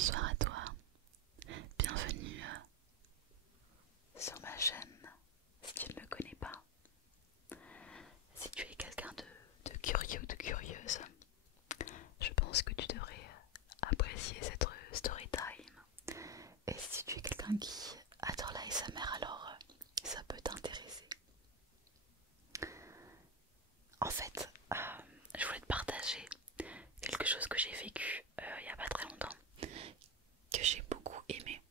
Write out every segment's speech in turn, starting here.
Bonsoir à toi, bienvenue sur ma chaîne. Si tu ne me connais pas, si tu es quelqu'un de curieux ou de curieuse, je pense que tu devrais apprécier cette story time. Et si tu es quelqu'un qui adore l'ASMR, alors ça peut t'intéresser. En fait, je voulais te partager quelque chose que j'ai vécu il n'y a pas très longtemps, que j'ai beaucoup aimé.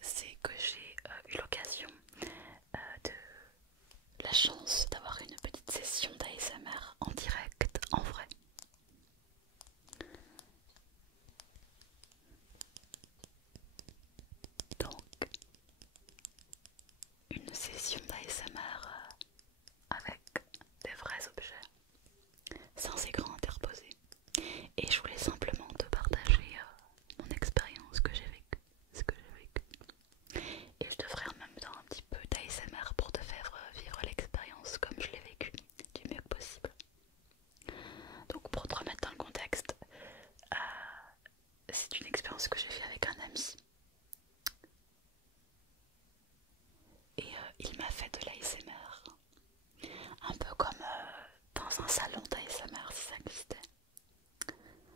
C'est que j'ai eu l'occasion de la chance d'avoir une petite session d'ASMR en direct, en vrai. Donc, une session d'ASMR avec des vrais objets, sans écran interposé. Et je voulais simplement te partager mon expérience que j'ai vécue, ce que j'ai vécu. Et je te ferai en même temps un petit peu d'ASMR pour te faire vivre l'expérience comme je l'ai vécue du mieux que possible. Donc pour te remettre dans le contexte, c'est une expérience que j'ai fait avec un ami. Et il m'a fait de l'ASMR. Un peu comme dans un salon d'ASMR si ça existait.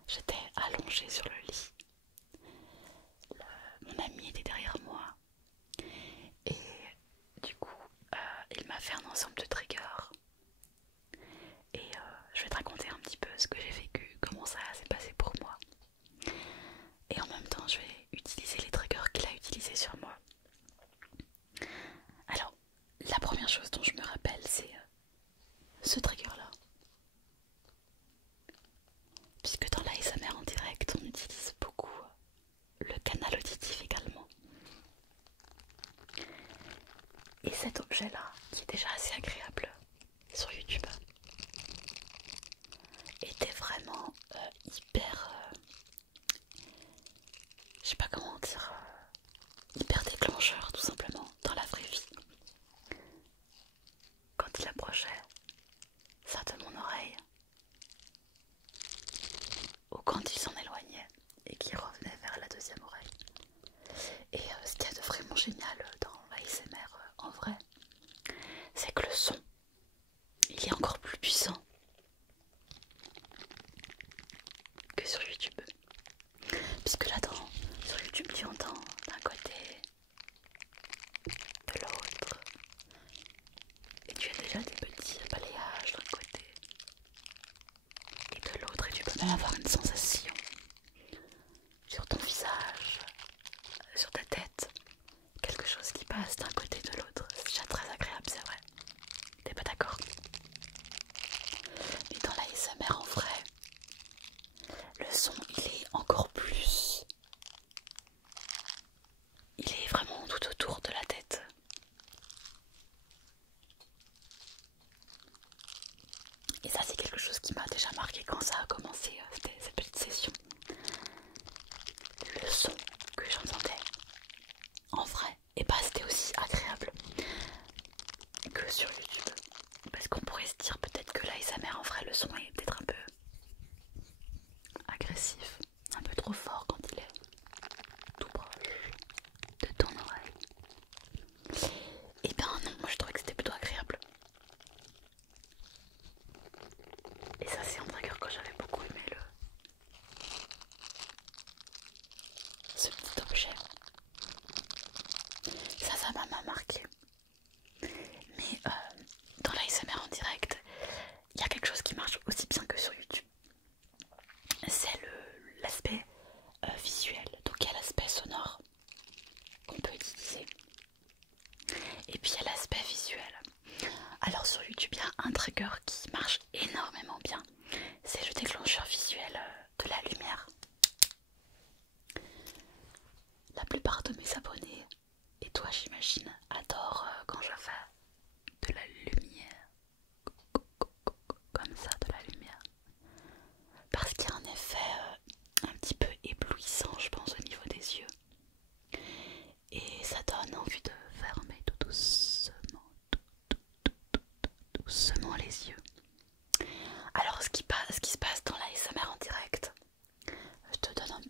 J'étais allongée sur le lit. Mon ami était derrière moi. Et du coup, il m'a fait un ensemble de triggers. Et je vais te raconter un petit peu ce que j'ai vécu, comment ça s'est passé pour moi. Et en même temps, je vais utiliser les triggers qu'il a utilisés sur moi. Alors, la première chose dont je me rappelle, c'est ce trigger-là. Puisque dans l'ASMR en direct, on utilise beaucoup le canal auditif également. Et cet objet-là, qui est déjà assez agréable sur YouTube, était vraiment hyper... je sais pas comment dire... hyper déclencheur tout simplement dans la vraie vie. Quand il approchait ça de mon oreille, ou quand il s'en éloignait et qu'il revenait vers la deuxième oreille. Et ce qu'il y a de vraiment génial dans l'ASMR en vrai, c'est que le son, il est encore plus puissant que sur YouTube. Puisque là, sur YouTube, tu entends d'un côté, de l'autre, et tu as déjà des petits balayages d'un côté et de l'autre, et tu peux même avoir une sensation sur ton visage, sur ta tête, quelque chose qui passe d'un côté et de l'autre. C'est déjà très agréable, c'est vrai. T'es pas d'accord? Mais dans l'ASMR en vrai, le son il est encore plus... il est vraiment tout autour de la tête. Et ça c'est quelque chose qui m'a déjà marqué quand ça a commencé, cette petite session. Le son que j'entendais en vrai, et bah c'était aussi agréable que sur YouTube. Parce qu'on pourrait se dire peut-être que l'ASMR en vrai le son est peut-être un peu agressif, un peu trop fort quand il est tout proche de ton oreille. Et ben non, moi je trouvais que c'était plutôt agréable. Et ça c'est un trigger que j'avais beaucoup aimé, ce petit objet. Ça m'a marqué. Mais dans l'ASMR en direct, il y a quelque chose qui marche aussi bien que sur YouTube. C'est l'aspect visuel. Donc il y a l'aspect sonore qu'on peut utiliser. Et puis il y a l'aspect visuel. Alors sur YouTube, il y a un trigger qui marche énormément bien. C'est le déclencheur visuel de la lumière. La plupart de mes abonnés, et toi j'imagine, adorent quand je fais de la lumière. Comme ça, de la lumière. Parce qu'il y a un effet un petit peu éblouissant, je pense, au niveau des yeux. Et ça donne envie de fermer tout doucement, doucement les yeux. Alors ce qui se passe dans l'ASMR en direct, je te donne un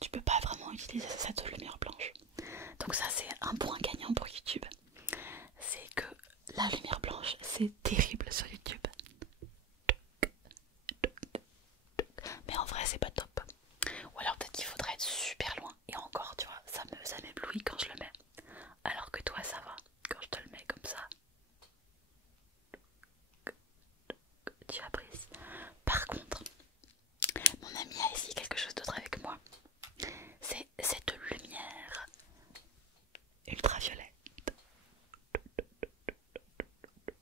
tu peux pas vraiment utiliser cette lumière blanche. Donc ça c'est un point gagnant pour YouTube. C'est que la lumière blanche c'est terrible sur YouTube. Mais en vrai c'est pas top. Ou alors peut-être qu'il faudrait être super loin. Et encore tu vois, ça m'éblouit quand je le mets. Alors que toi ça va, quand je te le mets comme ça. Tu apprécies. Par contre, mon ami a essayé quelque chose d'autre avec moi. C'est cette lumière ultraviolette.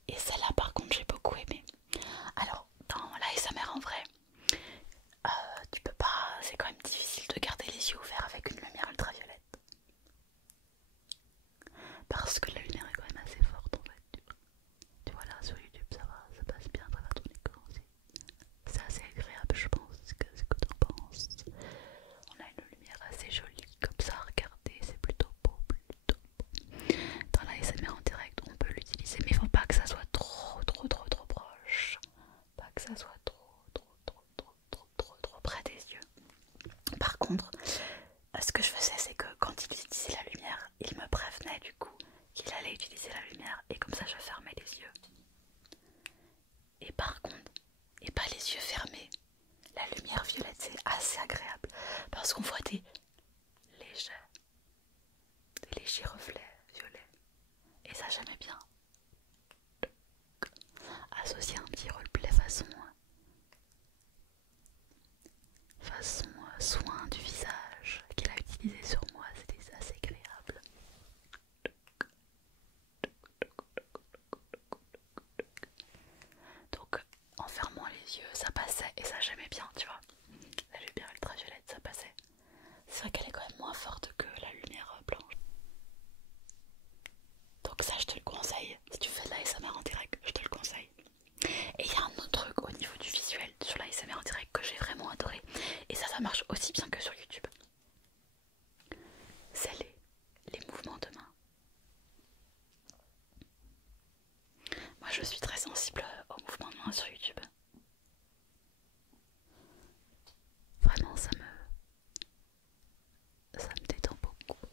Et celle-là par contre j'ai beaucoup aimé. Alors dans l'ASMR en vrai, tu peux pas, c'est quand même difficile de garder les yeux ouverts avec une lumière ultraviolette. Parce que la lumière est quand même assez forte en fait. Tu vois là sur YouTube ça va, ça passe bien à travers ton écran aussi. C'est assez agréable je pense, c'est ce que t'en penses. On a une lumière assez jolie comme ça, regardez, c'est plutôt beau, plutôt beau. Dans la SMR en direct on peut l'utiliser mais il faut pas que ça soit trop proche. Pas que ça soit trop près des yeux. Par contre, ce que je faisais c'est que quand il utilisait la lumière, il me prévenait du coup qu'il allait utiliser la lumière et comme ça je fermais les yeux. Et par contre, et pas les yeux fermés, la lumière violette c'est assez agréable parce qu'on voit des légers reflets violets et ça j'aimais bien. Associer un petit roleplay façon soin du visage qu'il a utilisé sur moi, c'était assez agréable. Donc en fermant les yeux ça passait et ça j'aimais bien, tu vois. La lumière ultraviolette ça passait. C'est vrai qu'elle est quand même moins forte que la lumière blanche. Donc ça je te le conseille, si tu fais de l'ASMR en direct, je te le conseille. Et il y a un autre truc au niveau du visuel sur l'ASMR en direct que j'ai vraiment adoré. Et ça marche aussi bien que sur YouTube. C'est les mouvements de main. Moi je suis très sensible aux mouvements de main sur YouTube. Vraiment ça me détend beaucoup.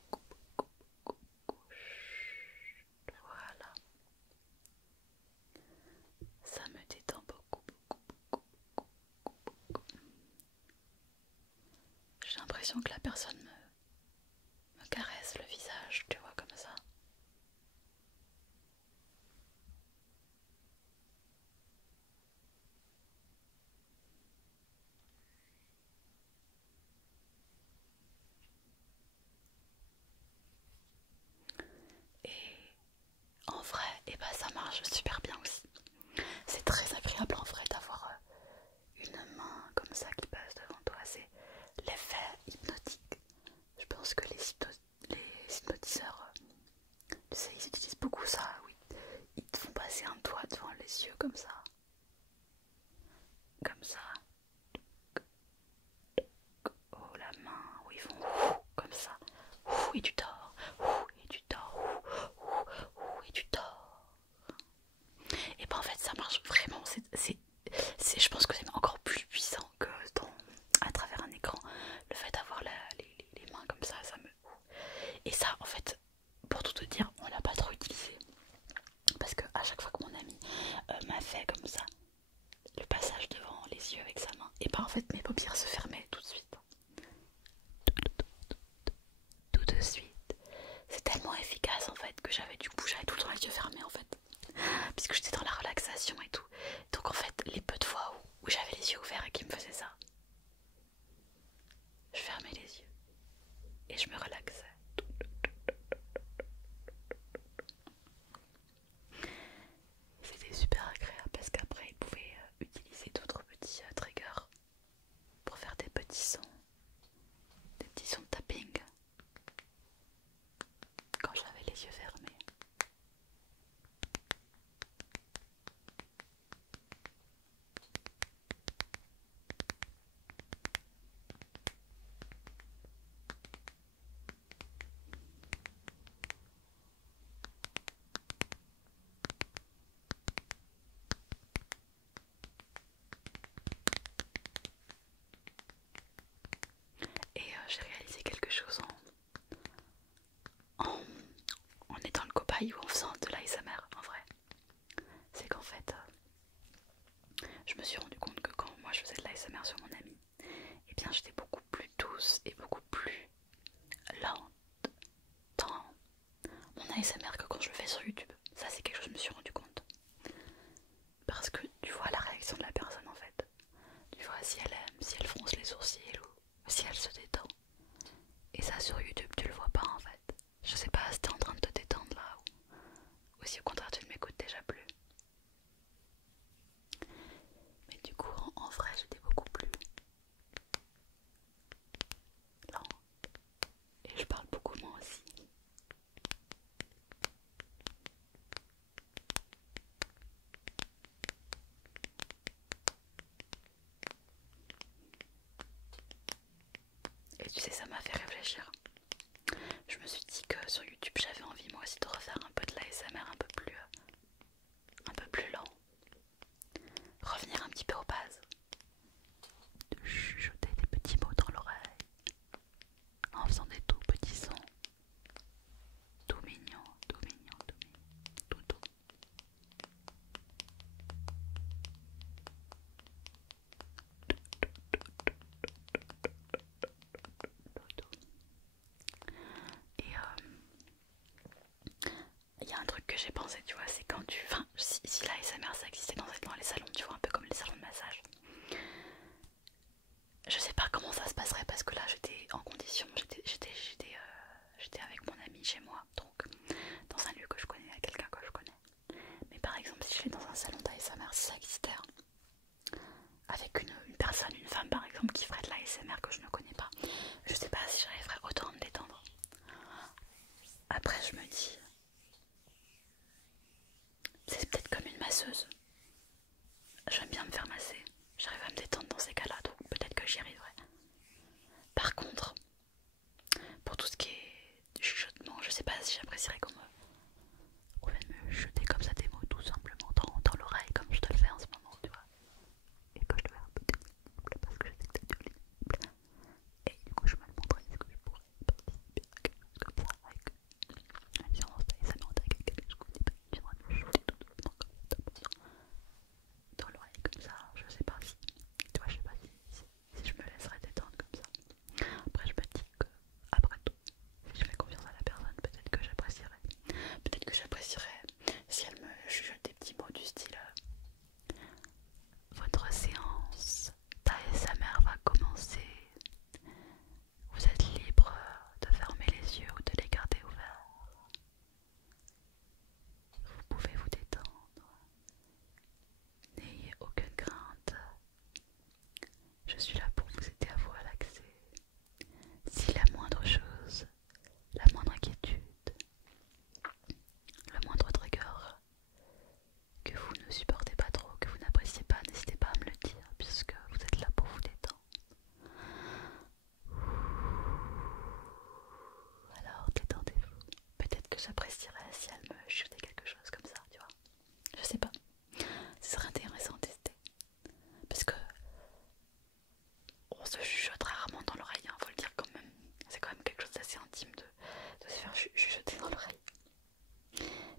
Voilà. Ça me détend beaucoup. J'ai l'impression que la personne me caresse le visage, tu vois, comme ça. Et en vrai, et bah ça marche super bien aussi. C'est très agréable en vrai d'avoir une main comme ça qui passe devant toi. C'est l'effet hypnotique. Je pense que les hypnotiseurs, tu sais, ils utilisent beaucoup ça, oui. Ils te font passer un doigt devant les yeux comme ça. Comme ça. Oh la main, où ils font comme ça. Et tu dors. Et tu dors. Et tu dors. Et ben en fait ça marche vraiment. Je pense que c'est encore plus puissant que à travers un écran. Le fait d'avoir les mains comme ça, ça me... Et ça en fait, pour tout te dire, on l'a pas trop utilisé. Parce que à chaque fois que mon ami m'a fait comme ça, le passage devant les yeux avec sa main, et ben en fait mes paupières se fermaient tout de suite. Tout de suite. me suis rendu compte que quand moi je faisais de l'ASMR sur mon ami, eh bien j'étais beaucoup plus douce et beaucoup plus lente dans mon ASMR que quand je le fais sur YouTube. Ça c'est quelque chose que je me suis rendu compte. Parce que tu vois la réaction de la personne en fait. Tu vois si elle aime, si elle fronce les sourcils ou si elle se détend. Et ça sur YouTube tu le vois pas en fait. Je sais pas si t'es en train de te détendre là ou si au contraire tu ne m'écoutes déjà plus. Mais du coup en vrai j'étais beaucoup plus lente. Et je parle beaucoup moins aussi. Et tu sais ça m'a fait réfléchir. Je me suis dit que sur YouTube j'avais envie moi aussi de refaire un peu de l'ASMR un peu plus lent. Revenir un petit peu aux bases. De chuchoter des petits mots dans l'oreille. En faisant des tout petits sons. Tout mignon, tout mignon, tout mignon. Tout doux. Et il y a un truc que j'ai pensé, tu vois, c'est quand tu... Enfin, si la ASMR ça existait dans les salons, tu vois, un peu comme les salons de massage. Je sais pas comment ça se passerait parce que là j'étais en condition, j'étais avec mon ami chez moi, donc dans un lieu que je connais, avec quelqu'un que je connais. Mais par exemple, si je vais dans un salon d'ASMR, si ça existait, avec une personne, une femme par exemple, qui ferait de l'ASMR que je ne connais pas, je sais pas si j'arriverais autant à me détendre. Après, je me dis, c'est peut-être comme une masseuse. J'aime bien me faire masser, j'arrive à me détendre dans ces cas-là, donc peut-être que j'y arriverai. Par contre, pour tout ce qui est chuchotement, je sais pas si j'apprécierais qu'on vienne me jeter comme ça des mots tout simplement dans l'oreille, comme je te le fais en ce moment, tu vois. Et que je te fais un peu pénible parce que je sais que t'as du pénible. Et du coup, je me demanderais est-ce que je pourrais participer à quelque chose comme ça avec une séance d'ASMR avec quelqu'un que je connais pas qui viendra me jeter tout doucement comme ça dans l'oreille comme ça. Je sais pas si, tu vois, je sais pas si je me laisserais détendre comme ça. Après, je me dis que, après tout, si je fais confiance à la personne, peut-être que j'apprécierais. Peut-être que j'apprécierais si elle me chuchote des petits mots du style votre séance d'ASMR va commencer. Vous êtes libre de fermer les yeux ou de les garder ouverts. Vous pouvez vous détendre. N'ayez aucune crainte. Je suis là pour vous aider à vous relaxer. Si la moindre chose, la moindre inquiétude, le moindre trigger que vous ne supportez pas trop, que vous n'appréciez pas, n'hésitez pas à me le dire puisque vous êtes là pour vous détendre. Alors détendez-vous. Peut-être que j'apprécierais si elle me chutait quelque chose comme ça, tu vois. Je sais pas. Ce serait intéressant de tester. Parce que on se chuchote rarement dans l'oreille, hein, faut le dire quand même. C'est quand même quelque chose d'assez intime de se faire chuchoter dans l'oreille.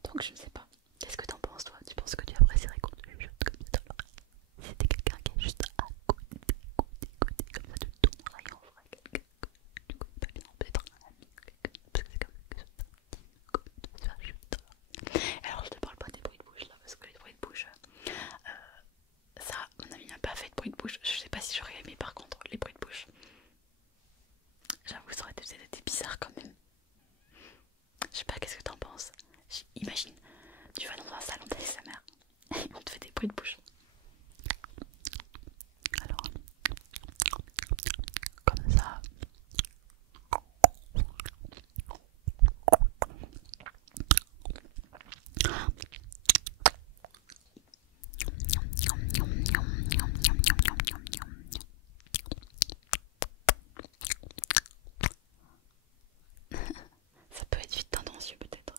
Donc je ne sais pas. Qu'est-ce que t'en penses toi? Tu penses que tu apprécierais qu'on te chuchote comme ça dans l'oreille? Si c'était quelqu'un qui est juste à côté, comme ça de ton oreille en vrai, quelqu'un que tu connais pas bien, peut-être un ami, quelqu'un, parce que c'est comme quelque chose d'intime, comme de se faire chuchoter. Alors je te parle pas des bruits de bouche là, parce que les bruits de bouche, ça, mon ami n'a pas fait de bruit de bouche. Je sais pas si j'aurais aimé par contre les bruits de bouche. J'avoue, ça aurait été bizarre quand même. Je sais pas, qu'est-ce que t'en penses? Imagine, tu vas dans un salon d'ASMR et on te fait des bruits de bouche. Alors, comme ça. Ça peut être vite tendancieux peut-être.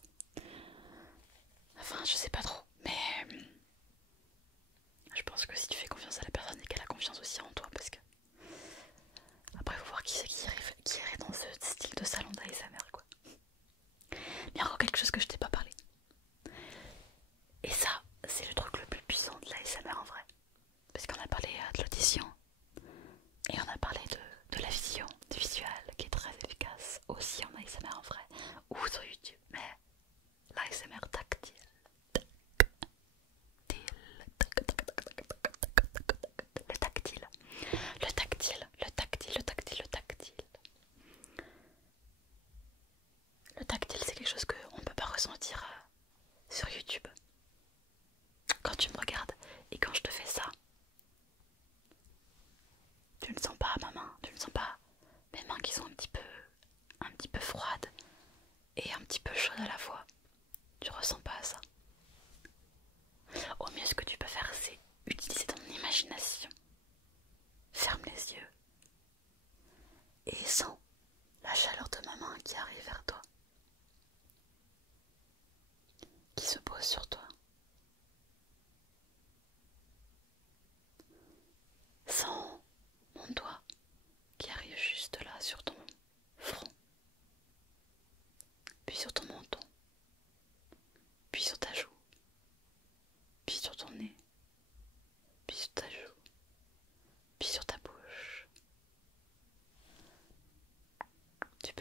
Enfin, je sais pas trop, mais je pense que si tu fais confiance à la personne et qu'elle a confiance aussi en toi, parce que après faut voir qui c'est qui irait dans ce style de salon d'ASMR quoi. Il y a encore quelque chose que je t'ai pas parlé. Et ça, c'est le truc le plus puissant de l'ASMR en vrai. Parce qu'il y en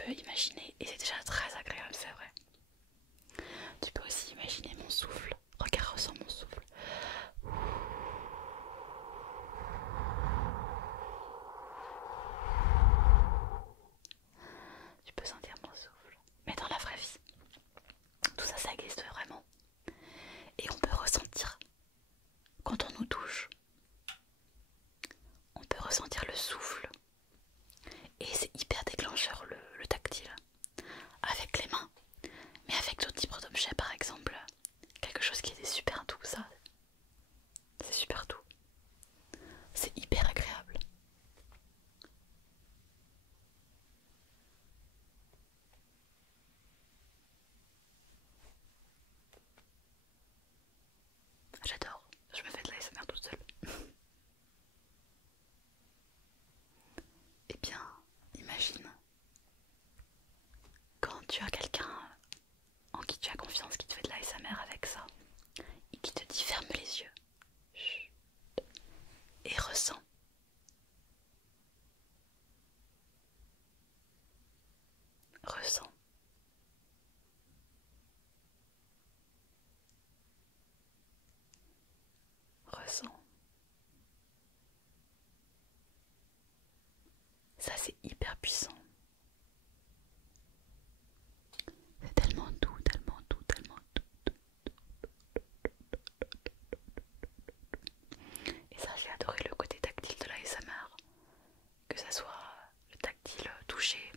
peux imaginer, et c'est déjà très agréable, c'est vrai. Tu peux aussi imaginer mon souffle. Regarde, ressens mon souffle. Tu peux sentir mon souffle. Mais dans la vraie vie, tout ça, ça existe vraiment. Et on peut ressentir, quand on nous touche, on peut ressentir le souffle. Et c'est hyper déclencheur le tactile. Avec les mains. Mais avec d'autres types d'objets, par exemple, quelque chose qui était super doux, ça. C'est super doux. C'est hyper agréable. J'adore. Je me fais de l'ASMR toute seule. Eh bien, imagine quand tu as quelqu'un en qui tu as confiance qui te fait de l'ASMR avec ça et qui te dit ferme les yeux. Chut. Et ressens. Ressens. Ressens. Ça, c'est hyper puissant. C'est tellement doux, tellement doux, tellement doux. Et ça, j'ai adoré le côté tactile de l'ASMR. Que ça soit le tactile touché,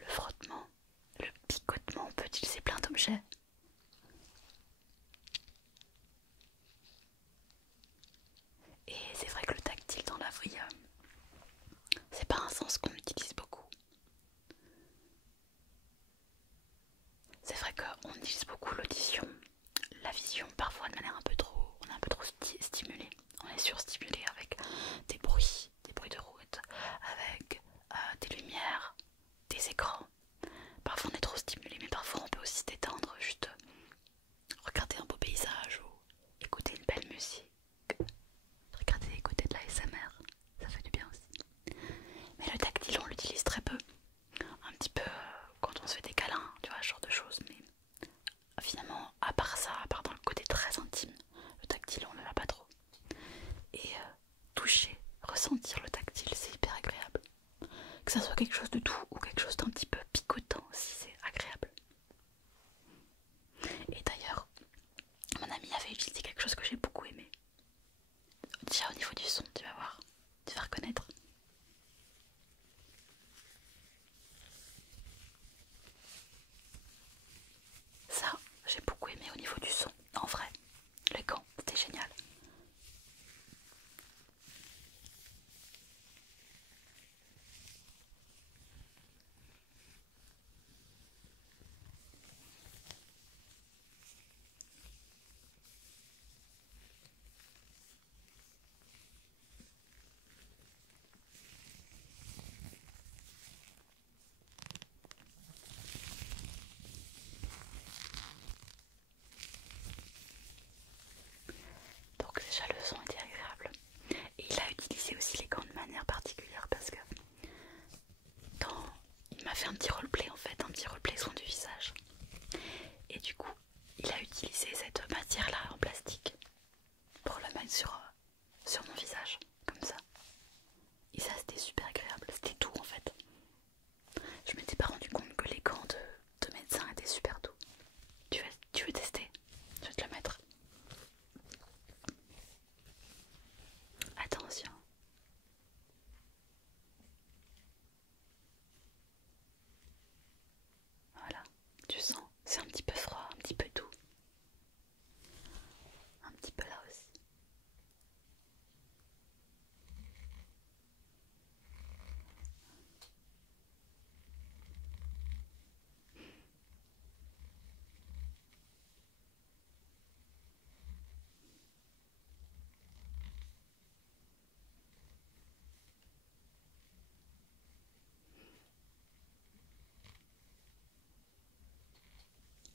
le frottement, le picotement, on peut utiliser plein d'objets. Et c'est vrai que le tactile dans la vie, c'est pas un sens qu'on utilise beaucoup. C'est vrai qu'on utilise beaucoup l'audition, la vision, parfois de manière un peu trop, on est un peu trop stimulé. On est surstimulé avec des bruits de route, avec des lumières, des écrans. Parfois on est trop stimulé, mais parfois on peut aussi se détendre, juste regarder un beau paysage ou écouter une belle musique. Regarder et écouter de la l'ASMR, ça fait du bien aussi. Mais le tactile, on l'utilise très peu. Un petit peu quand on se fait des câlins, tu vois, ce genre de choses. Mais finalement, à part ça, à part dans le côté très intime, le tactile, on ne l'a pas trop. Et toucher, ressentir le tactile, c'est hyper agréable. Que ça soit quelque chose de doux ou quelque chose d'un petit peu picotant aussi, c'est agréable. Et d'ailleurs, mon ami avait utilisé quelque chose que j'ai beaucoup aimé. Déjà au niveau du son, tu vas voir, tu vas reconnaître. Ça, j'ai beaucoup aimé au niveau du son. En vrai, les gants, c'était génial. Donc déjà le son était agréable. Et il a utilisé aussi les gants de manière particulière parce que quand il m'a fait un petit roleplay en fait, un petit roleplay soin du visage. Et du coup, il a utilisé cette matière là en plastique pour la mettre sur mon visage, comme ça. Et ça c'était super agréable, c'était doux en fait. Je m'étais pas rendu compte que les gants de médecin étaient super doux. Tu veux tester? Je vais te le mettre. Attention. Voilà, tu sens, c'est un petit peu froid, un petit peu doux. Un petit peu là aussi.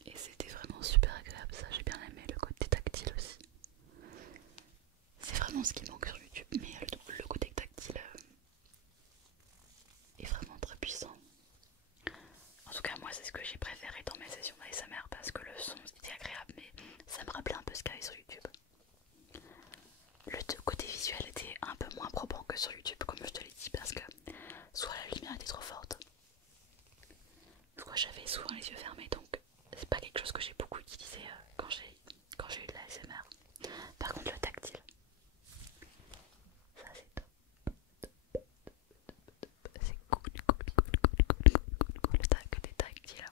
Et c'était vraiment super agréable, ça j'ai bien aimé le côté tactile aussi. C'est vraiment ce qui manque sur YouTube, mais le côté tactile est vraiment très puissant. que sur YouTube, comme je te l'ai dit, parce que soit la lumière était trop forte, soit j'avais souvent les yeux fermés, donc c'est pas quelque chose que j'ai beaucoup utilisé quand j'ai eu de l'ASMR. Par contre, le tactile, ça c'est top. C'est cool, le côté tactile.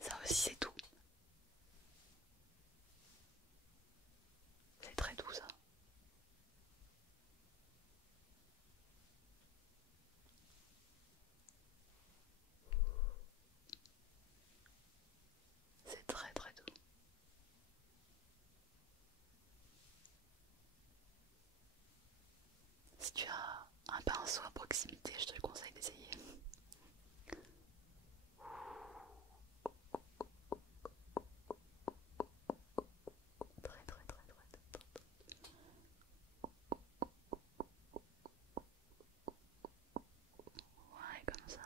Ça aussi c'est tout. C'est très doux ça. C'est très très doux. Si tu as un pinceau à proximité, je te le conseille d'essayer. Très très très très très. Ouais, comme ça.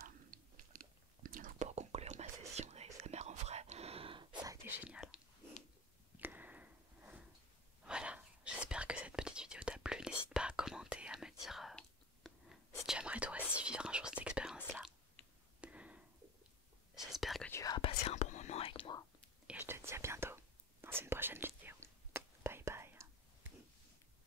Donc pour conclure ma session d'ASMR en vrai, ça a été génial. Voilà, j'espère que cette petite vidéo t'a plu. N'hésite pas à commenter, à me dire si tu aimerais toi aussi vivre un jour cette expérience-là. J'espère que tu as passé un bon moment avec moi et je te dis à bientôt dans une prochaine vidéo.